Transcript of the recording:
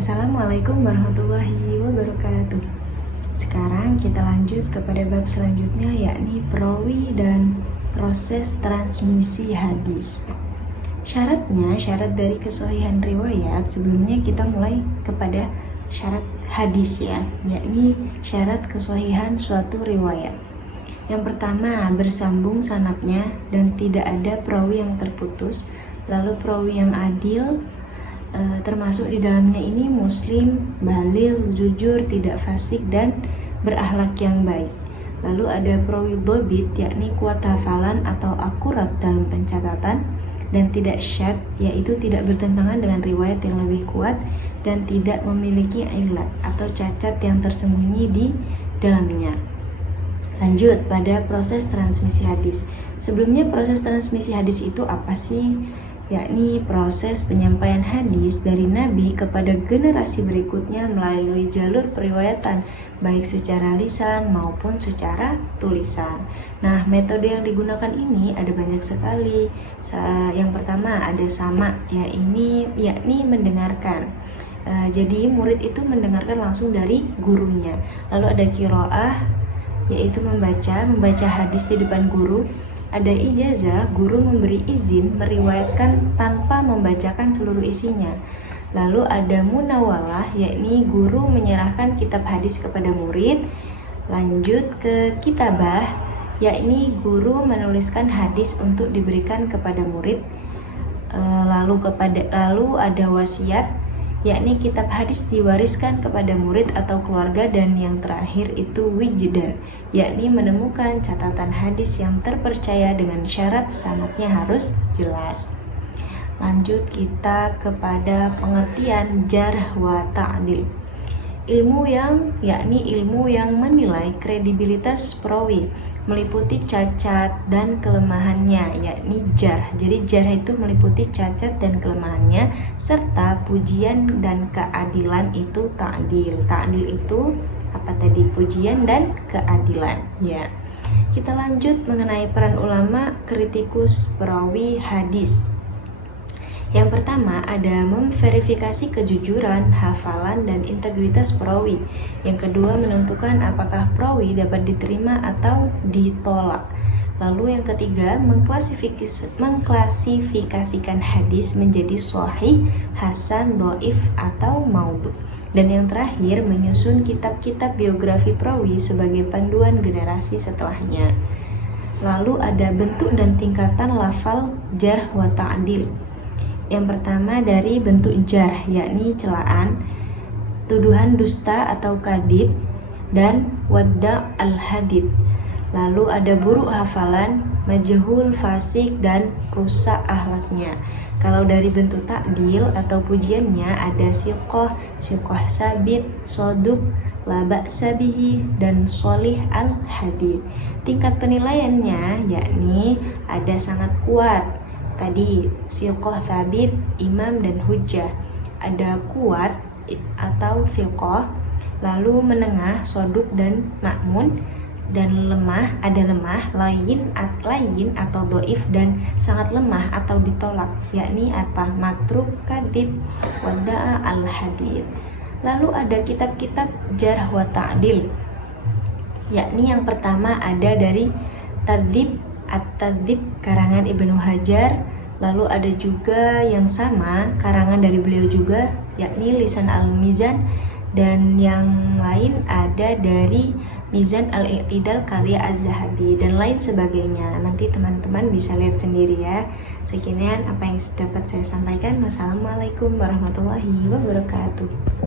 Assalamualaikum warahmatullahi wabarakatuh. Sekarang kita lanjut kepada bab selanjutnya, yakni perawi dan proses transmisi hadis. Syarat dari kesahihan riwayat. Sebelumnya kita mulai kepada syarat hadis ya, yakni syarat kesahihan suatu riwayat. Yang pertama, bersambung sanadnya dan tidak ada perawi yang terputus. Lalu perawi yang adil, termasuk di dalamnya ini muslim, balil, jujur, tidak fasik, dan berakhlak yang baik. Lalu ada perawi dhabit, yakni kuat hafalan atau akurat dalam pencatatan, dan tidak syadz, yaitu tidak bertentangan dengan riwayat yang lebih kuat dan tidak memiliki ilat atau cacat yang tersembunyi di dalamnya. Lanjut pada proses transmisi hadis. Sebelumnya, proses transmisi hadis itu apa sih? Yakni proses penyampaian hadis dari Nabi kepada generasi berikutnya melalui jalur periwayatan, baik secara lisan maupun secara tulisan. Nah, metode yang digunakan ini ada banyak sekali. Yang pertama ada sama, yakni mendengarkan. Jadi murid itu mendengarkan langsung dari gurunya. Lalu ada qiraah, yaitu membaca hadis di depan guru. Ada ijazah, guru memberi izin meriwayatkan tanpa membacakan seluruh isinya. Lalu ada munawalah, yakni guru menyerahkan kitab hadis kepada murid. Lanjut ke kitabah, yakni guru menuliskan hadis untuk diberikan kepada murid. Lalu ada wasiat, yakni kitab hadis diwariskan kepada murid atau keluarga. Dan yang terakhir itu wijdan, yakni menemukan catatan hadis yang terpercaya dengan syarat sanadnya harus jelas. Lanjut kita kepada pengertian jarh wa ta'dil. Ilmu yang menilai kredibilitas perawi, meliputi cacat dan kelemahannya, yakni jarh. Jadi jarh itu meliputi cacat dan kelemahannya, serta pujian dan keadilan itu ta'dil. Ta'dil itu apa tadi? Pujian dan keadilan ya. Kita lanjut mengenai peran ulama kritikus perawi hadis. Yang pertama ada memverifikasi kejujuran, hafalan, dan integritas perawi. Yang kedua menentukan apakah perawi dapat diterima atau ditolak. Lalu yang ketiga mengklasifikasikan hadis menjadi sahih, hasan, dhaif, atau maudhu. Dan yang terakhir menyusun kitab-kitab biografi perawi sebagai panduan generasi setelahnya. Lalu ada bentuk dan tingkatan lafal jarh wa ta'dil. Yang pertama dari bentuk jarh, yakni celaan, tuduhan dusta atau kadhib, dan wadda' al-hadith. Lalu ada buruk hafalan, majhul, fasik, dan rusak akhlaknya. Kalau dari bentuk takdil atau pujiannya ada siqah sabit, soduk, la ba'sa bihi, dan sholih al-hadith. Tingkat penilaiannya yakni ada sangat kuat, tadi siqah, sabit, imam, dan hujjah. Ada kuat atau thiqah, lalu menengah, soduk, dan ma'mun. Dan lemah, ada lemah, layin atau dhaif, dan sangat lemah atau ditolak, yakni apa? Matruk, kadhib, wadda'a al-hadith. Lalu ada kitab-kitab jarh wa ta'dil, yakni yang pertama ada dari At-Tadhib karangan Ibnu Hajar. Lalu ada juga yang sama karangan dari beliau juga, yakni Lisan al-Mizan. Dan yang lain ada dari Mizan al-I'tidal karya Az-Zahabi dan lain sebagainya. Nanti teman-teman bisa lihat sendiri ya. Sekian apa yang dapat saya sampaikan. Wassalamualaikum warahmatullahi wabarakatuh.